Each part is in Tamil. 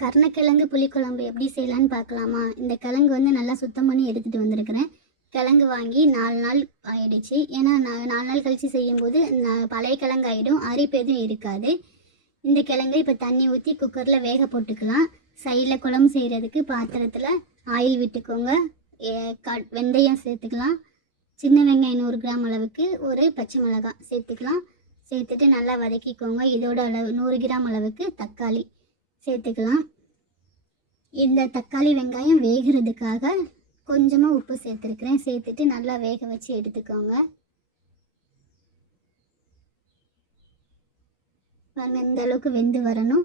கருணக்கிழங்கு புளிக்குழம்பு எப்படி செய்யலான்னு பார்க்கலாமா? இந்த கிழங்கு வந்து நல்லா சுத்தம் பண்ணி எடுத்துகிட்டு வந்திருக்கிறேன். கிழங்கு வாங்கி நாலு நாள் ஆயிடுச்சு. ஏன்னா நான் நாலு நாள் கழித்து செய்யும்போது நான் பழைய கிழங்கு ஆகிடும் அரிப்பு எதுவும் இருக்காது. இந்த கிழங்கு இப்போ தண்ணி ஊற்றி குக்கரில் வேக போட்டுக்கலாம். சைடில் குழம்பு செய்கிறதுக்கு பாத்திரத்தில் ஆயில் விட்டுக்கோங்க. ஏ- வெந்தயம் சேர்த்துக்கலாம். சின்ன வெங்காயம் நூறு கிராம் அளவுக்கு ஒரு பச்சை மிளகாய் சேர்த்துக்கலாம். சேர்த்துட்டு நல்லா வதக்கிக்கோங்க. இதோட அளவு நூறு கிராம் அளவுக்கு தக்காளி. சேர்த்துக்கலாம். இந்த தக்காளி வெங்காயம் வேகிறதுக்காக கொஞ்சமாக உப்பு சேர்த்துருக்குறேன். சேர்த்துட்டு நல்லா வேக வச்சு எடுத்துக்கோங்க. பாருங்கள் இந்த அளவுக்கு வெந்து வரணும்.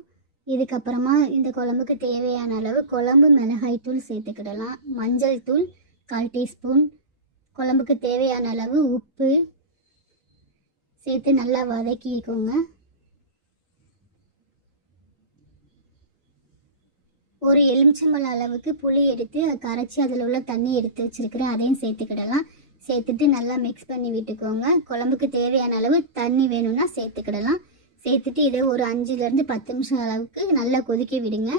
இதுக்கப்புறமா இந்த குழம்புக்கு தேவையான அளவு குழம்பு மிளகாய் தூள் சேர்த்துக்கிடலாம். மஞ்சள் தூள் கால் டீஸ்பூன். குழம்புக்கு தேவையான அளவு உப்பு சேர்த்து நல்லா வதக்கிக்கோங்க. ஒரு எலுமிச்சம்பழம் அளவுக்கு புளி எடுத்து கரைச்சி அதில் உள்ள தண்ணி எடுத்து வச்சுருக்கிறேன் அதையும் சேர்த்துக்கிடலாம். சேர்த்துட்டு நல்லா மிக்ஸ் பண்ணி விட்டுக்கோங்க. குழம்புக்கு தேவையான அளவு தண்ணி வேணும்னா சேர்த்துக்கிடலாம். சேர்த்துட்டு இதை ஒரு அஞ்சுலேருந்து பத்து நிமிஷம் அளவுக்கு நல்லா கொதிக்க விடுங்க.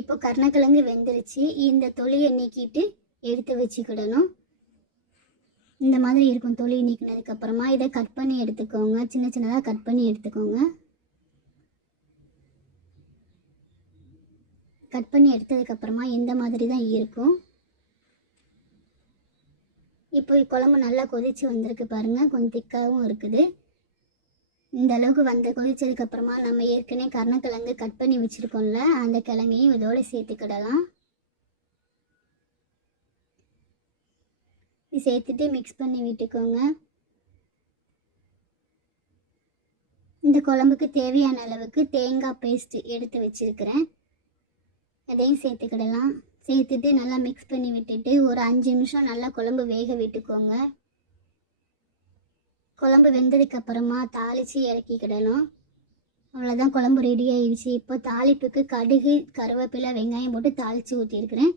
இப்போ கருணக்கிழங்கு வெந்துருச்சு. இந்த தொலியை நீக்கிட்டு எடுத்து வச்சுக்கிடணும். இந்த மாதிரி இருக்கும் தொலி நீக்கினதுக்கப்புறமா இதை கட் பண்ணி எடுத்துக்கோங்க. சின்ன சின்னதாக கட் பண்ணி எடுத்துக்கோங்க. கட் பண்ணி எடுத்ததுக்கப்புறமா இந்த மாதிரி தான் இருக்கும். இப்போ குழம்பு நல்லா கொதித்து வந்திருக்கு பாருங்கள் கொஞ்சம் திக்காகவும் இருக்குது. இந்த அளவுக்கு வந்து கொதித்ததுக்கப்புறமா நம்ம ஏற்கனவே கருணக்கிழங்கு கட் பண்ணி வச்சுருக்கோம்ல அந்த கிழங்கையும் இதோடு சேர்த்துக்கிடலாம். சேர்த்துட்டு மிக்ஸ் பண்ணி விட்டுக்கோங்க. இந்த குழம்புக்கு தேவையான அளவுக்கு தேங்காய் பேஸ்ட் எடுத்து வச்சிருக்கிறேன். அதையும் சேர்த்துக்கிடலாம். சேர்த்துட்டு நல்லா மிக்ஸ் பண்ணி விட்டுட்டு ஒரு அஞ்சு நிமிஷம் நல்லா குழம்பு வேக விட்டுக்கோங்க. குழம்பு வெந்ததுக்கு அப்புறமா தாளித்து இறக்கிக்கிடணும். அவ்வளோதான் குழம்பு ரெடி ஆயிடுச்சு. இப்போ தாளிப்புக்கு கடுகு கருவேப்பிலை வெங்காயம் போட்டு தாளித்து ஊற்றிருக்கிறேன்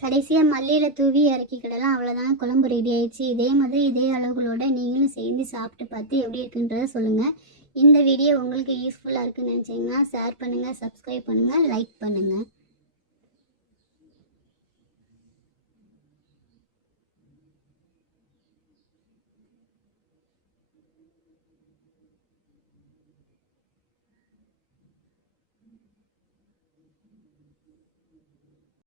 கடைசியாக மல்லியில் தூவி இறக்கிக்கிடலாம். அவ்வளோதான் குழம்பு ரெடி ஆயிடுச்சு. இதே மாதிரி இதே அளவுகளோட நீங்களும் சேர்ந்து சாப்பிட்டு பார்த்து எப்படி இருக்குன்றத சொல்லுங்கள் இந்த வீடியோ உங்களுக்கு யூஸ்ஃபுல்லாக இருக்குன்னு நினச்சிங்கன்னா ஷேர் பண்ணுங்கள் சப்ஸ்கிரைப் பண்ணுங்கள் லைக் பண்ணுங்கள்